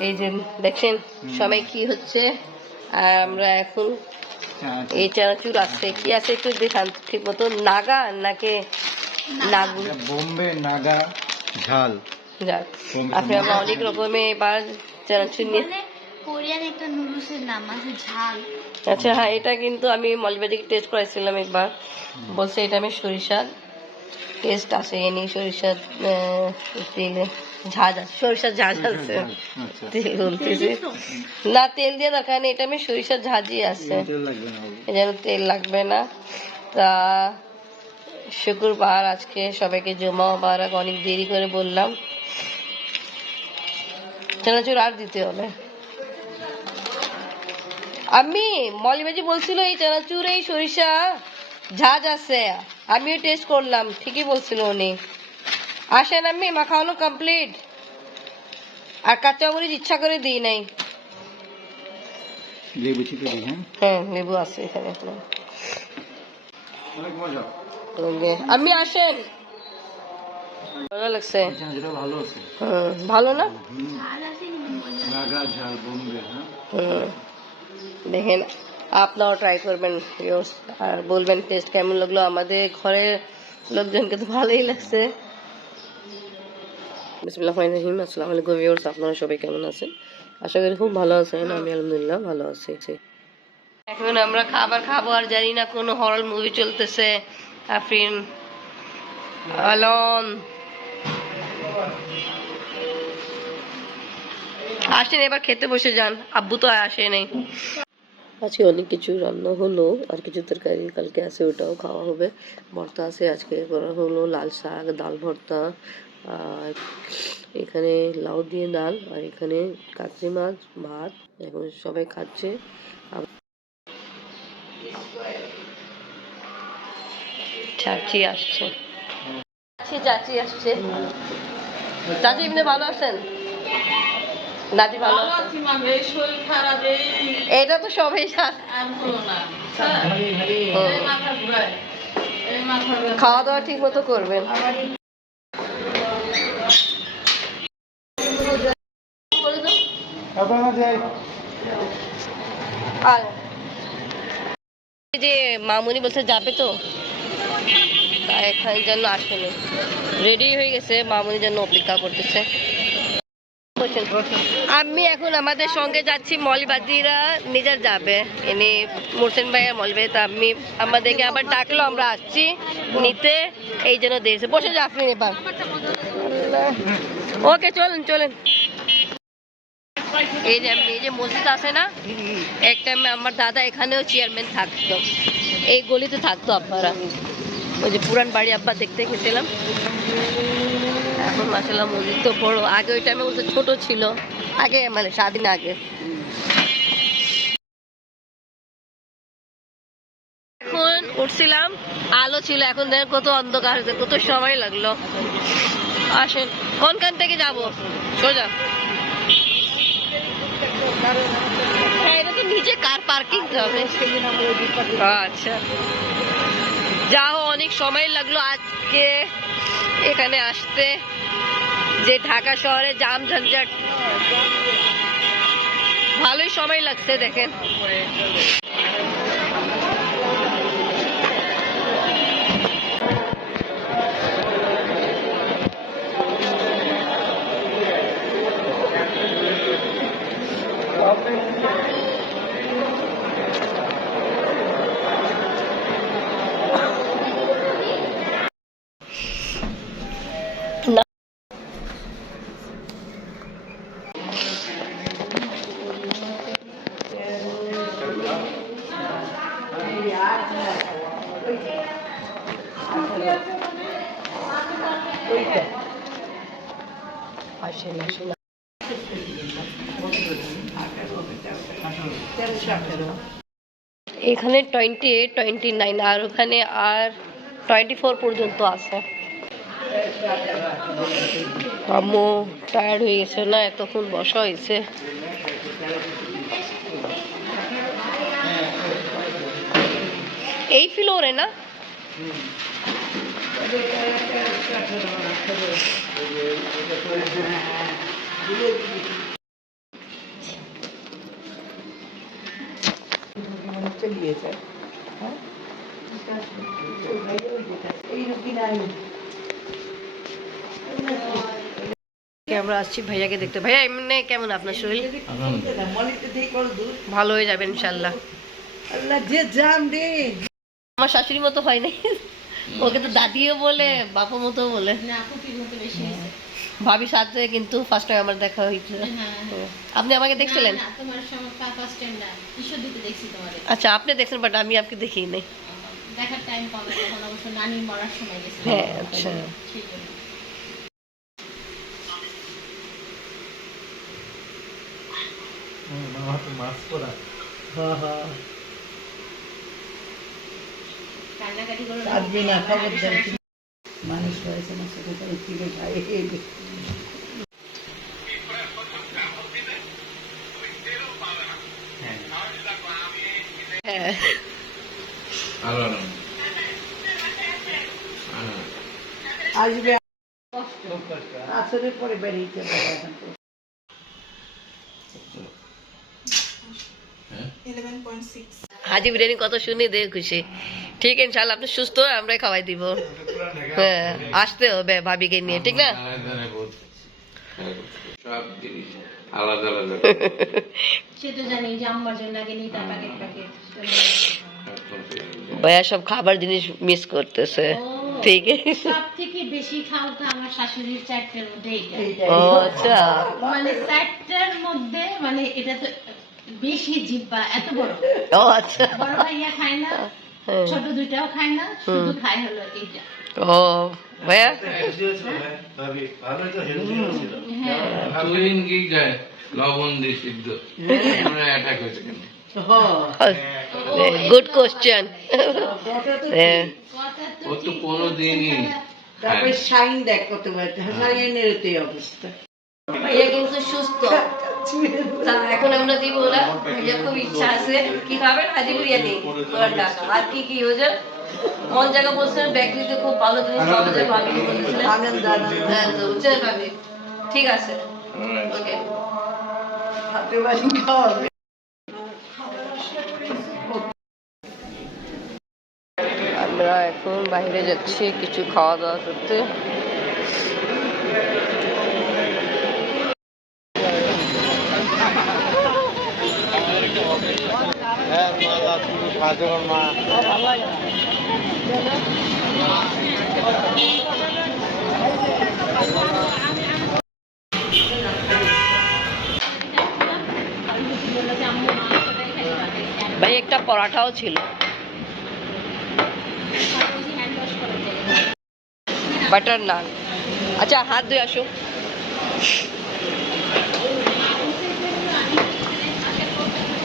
এই যে দেখছেন সময় কি হচ্ছে? আর আমরা এখন এই চানাচুর আসছে। কি আছে একটু দেখান ঠিক মতো নাগা নাকি নাগু। বোম্বে নাগা ঝাল। আপনি আমরা অনেক রকমের এবার চানাচুর নিয়ে মানে কোরিয়ান একটা নুডলসের নাম আছে ঝাল। আচ্ছা হ্যাঁ এটা কিন্তু আমি মলবাজিকে টেস্ট করেছিলাম একবার। বলছে এটা আমি সরিষার টেস্ট আছে এনে সরিষার তেলে ঝাঁজ আছে সরিষার ঝাঁজ আছে। আচ্ছা। তেল না তেল দিয়ে দরকার নেই এটা আমি সরিষার ঝাঁজই আছে। তেল লাগবে না বাবু। এই জন্য তেল লাগবে না। তা শুক্রবার আজকে সবাইকে জমা অনেক দেরি করে বললাম। চানাচুর আর দিতে হবে। আমি মলিবাজি বলছিল এই চানাচুর এই সরিষা ঝাঁজ আছে। আমিও টেস্ট করলাম ঠিকই বলছিল উনি। আসেন আমি মাখানো কমপ্লিট আর কাঁচা মরিচ ইচ্ছা করে দিই নাই। লেবু চিপে দিই হ্যাঁ? হ্যাঁ লেবু আছে এখানে অনেক মজা। আমি আসেন। ভালো লাগছে। ভালো আছে। ভালো না? হ্যাঁ। দেখেন আপনারাও ট্রাই করবেন আর বলবেন টেস্ট কেমন লাগল? আমাদের ঘরের লোকজনকে তো ভালোই লাগছে। বিসমিল্লাহ রহিম আসসালামু আলাইকুম ভিউয়ার্স আপনারা সবাই কেমন আছেন? আশা করি খুব ভালো আছেন আমি আলহামদুলিল্লাহ ভালো আছি। এখন আমরা খাবার খাব আর জানি না কোনো হরর মুভি চলতেছে। আফরিন আলন। আসেন এবার খেতে বসে যান। আব্বু তো আসে নাই। আজকে অনেক কিছু রান্না হলো আর কিছু তরকারি কালকে আছে ওটাও খাওয়া হবে। ভর্তা আছে আজকে করা হলো লাল শাক ডাল ভর্তা আর এখানে লাউ দিয়ে ডাল আর এখানে কাতরি মাছ ভাত এখন সবাই খাচ্ছে। চাচি আসছে। চাচি চাচি আসছে। চাচি এমনি ভালো আছেন? দাদি ভালো এটা তো সবাই খাওয়া দাওয়া ঠিক মতো করবেন আপনারা যাই আর যে মামুনি বলছে যাবে তো? জন্য আসেনি। রেডি হয়ে গেছে জন্য অপেক্ষা করতেছে। আমি এখন আমাদের সঙ্গে যাচ্ছি মলিবাজিরা নিজের যাবে। এনে মোরসেন ভাই আর মলবে তা আমি আমাদেরকে আবার ডাকলো আমরা আসছি নিতে। এই জন্য দিয়েছে বসে যা আপনি এবার ওকে চলেন চলেন। এই যে এই যে মসজিদ আছে না, এক টাইমে আমার দাদা এখানেও চেয়ারম্যান থাকতো। এই গলিতে থাকতো আপনারা। ওই যে পুরান বাড়ি আব্বা দেখতে গেছিলাম। এখন মাসাল্লাহ মসজিদ তো বড়। আগে ওই টাইমে বলতে ছোট ছিল। আগে মানে স্বাধীন আগে। এখন উঠছিলাম, আলো ছিল, এখন দেখেন কত অন্ধকার হয়েছে, কত সময় লাগল। আসেন, কোনখান থেকে যাব? সোজা। হ্যাঁ নিচে কার পার্কিং আচ্ছা। অনেক সময় লাগল আজকে এখানে আসতে। যে ঢাকা শহরে ভালোই সময় লাগছে, দেখেন। Ayşe Ayşe şey. এখানে টোয়েন্টি এইট টোয়েন্টি নাইন আর ওখানে আর টোয়েন্টি ফোর পর্যন্ত আছে। আম্মু টায়ার্ড হয়ে গেছে না, এতক্ষণ বসা হয়েছে। এই ফ্লোরে না? যায় হ্যাঁ? এই রুটি আমরা আসছি ভাইয়াকে দেখতে। ভাইয়া এমনি কেমন আপনার শরীর? ভালো হয়ে যাবে ইনশাল্লাহ আল্লাহ যে জান রে আমার শাশুড়ি মতো হয় নাই। ওকে তো দাদিও বলে বাপু মতো বলে। না কুপির মতো বেশি হয়েছে। ভাবির সাথে কিন্তু ফার্স্ট টাইম আমার দেখা হয়েছিল হ্যাঁ আপনি আমাকে দেখছিলেন? না, না, তোমার সময় ফার্স্ট টাইম না ঈশ্বর দিতে দেখছি তোমারে আচ্ছা আপনি দেখছেন বাট আমি আপনি দেখি নাই দেখার টাইম পাবে তখন অবশ্য নানি মরার সময় গেছে হ্যাঁ আচ্ছা। ঠিক আছে হ্যাঁ হ্যাঁ কান্নাকাটি করে কাঁদবি না খবর দেন মানুষ হয়েছে না সেটা তো কিনে খাই হ্যাঁ। আসবে। পরে বেরিয়েছে বাবা এখন তো। হাজি বিরিয়ানি কত শুনি দে খুশি। ঠিক ইনশাল্লাহ আপনি সুস্থ হয়ে আমরাই খাওয়াই দিব। হ্যাঁ আসতে হবে ভাবিকে নিয়ে ঠিক না? আলাদা আলাদা সে জানি যে আম্মার জন্য আগে নিতাম প্যাকেট প্যাকেট ভাইয়া সব খাবার জিনিস মিস করতেছে। ঠিক। সব বেশি খাও তো আমার শাশুড়ির চারটের মধ্যে এইটা এইটা। ও আচ্ছা। মানে চারটার মধ্যে মানে এটা তো বেশি জিব্বা এত বড়। ও আচ্ছা। বড় ভাইয়া খায় না হ্যাঁ। ছোট দুইটাও খায় না শুধু খায় হলো এইটা। ও ভাইয়া? হ্যাঁ। তুই কি গায়ে লবণ দিয়ে সিদ্ধ। আমরা অ্যাটাক হয়েছে কেন? গুড কোশ্চেন কথা তো হ্যাঁ। কথা তো ও তো কোনোদিনই তারপরে শাইন দেখ কত বার শাইনের এই অবস্থা। ভাইয়া কিন্তু সুস্থ। তা এখন আমরা দিব না ভাইয়া খুব ইচ্ছা আছে। কি খাবেন? হাজি বিরিয়ানি আর কি কি হয়েছে মন জায়গা বলছেন দিতে খুব ভালো জিনিস পাওয়া যায় ভাবি বলেছিলেন আনন্দ আনন্দ হ্যাঁ ভাবি। ঠিক আছে। ওকে হাতে বাড়ি খাওয়াবে। আমরা এখন বাইরে যাচ্ছি কিছু খাওয়া দাওয়া করতে। ভাই, একটা পরাঠাও ছিল। বাটার নান। আচ্ছা হাত ধুয়ে আসো।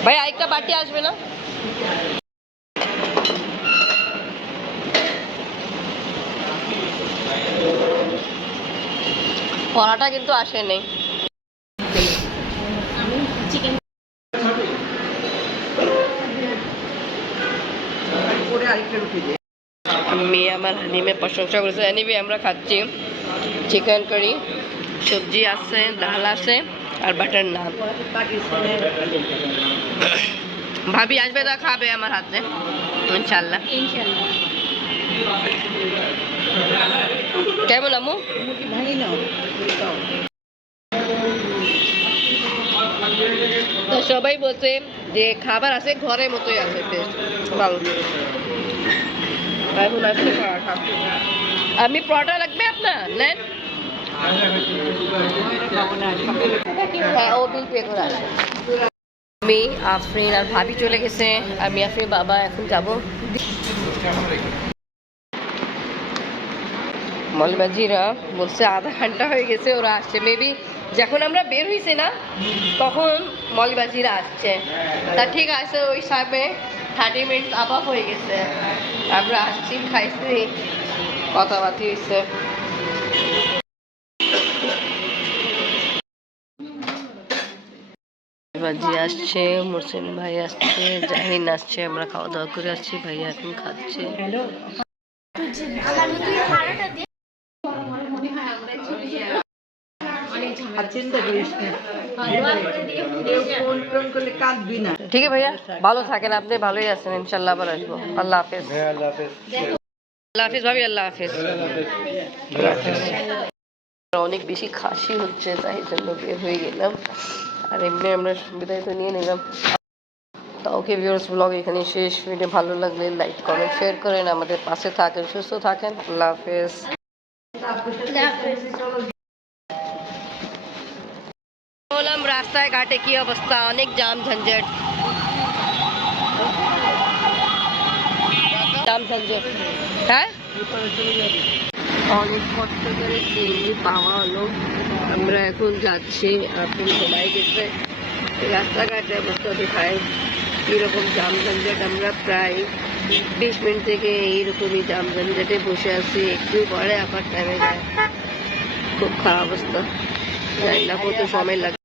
ভাই, আরেকটা বাটি আসবে না? পরাটা কিন্তু রুটি দে মেয়ে আমার হালিমের প্রশংসা করেছে। এনিবে আমরা খাচ্ছি চিকেন কারি, সবজি আছে, ডাল আছে আর বাটার নান। ভাবি আসবে তা খাবে আমার হাতে। ইনশাল্লাহ ইনশাআল্লাহ। কেমন আমু সবাই বলছে যে খাবার আছে, ঘরের মতোই আছে আমি পরোটা লাগবে আপনার? নেন। হ্যাঁ আমি, আফরিন আর ভাবি চলে গেছে। আমি আফরিন বাবা এখন যাব। মলবাজিরা বলছে আধা ঘণ্টা হয়ে গেছে, ওরা আসছে। মেবি যখন আমরা বের হয়েছি না, তখন মলবাজিরা আসছে। তা ঠিক আছে, ওই হিসাবে থার্টি মিনিট আপ হয়ে গেছে। আমরা আসছি, খাইছি, কথাবার্তি হয়েছে আসছে মোরসিন ভাই আসছে, জাহিন আসছে, আমরা খাওয়া দাওয়া করে আসছি, ভাইয়া এখন খাচ্ছে আমার যদি খাড়াটা দিয়ে মনে হয় আমরা ছবি অনেক ঝামেলা আর চিন্তা করিস না। কেউ ফোন টোন করলে কাঁদবি না। ঠিক আছে ভাইয়া ভালো থাকেন আপনি ভালোই আছেন ইনশাল্লাহ আবার আসব। আল্লাহ হাফেজ। আল্লাহ হাফিজ। ভাবি আল্লাহ হাফিজ। অনেক বেশি খাসি হচ্ছে তাই জন্য বের হয়ে গেলাম। আর এমনি আমরা বিদায় তো নিয়ে নিলাম। তো ওকে ভিউয়ার্স ব্লগ এখানে শেষ। ভিডিও ভালো লাগলে লাইক কমেন্ট শেয়ার করেন। আমাদের পাশে থাকেন সুস্থ থাকেন। আল্লাহ হাফেজ। বললাম, রাস্তায় ঘাটে কি অবস্থা? অনেক জাম, ঝঞ্ঝট। জাম, ঝঞ্ঝট। হ্যাঁ? অনেক কষ্ট করে সিএনজি পাওয়া হলো। আমরা এখন যাচ্ছি এখন ঘুমাই গেছে। রাস্তাঘাটের অবস্থা দেখায় এরকম জাম, ঝঞ্ঝট। আমরা প্রায় বিশ মিনিট থেকে এইরকমই জাম, ঝঞ্ঝাটে বসে আছি। একটু পরে আবার টাইমে যায়। খুব খারাপ অবস্থা। জানি না, কত সময় লাগে।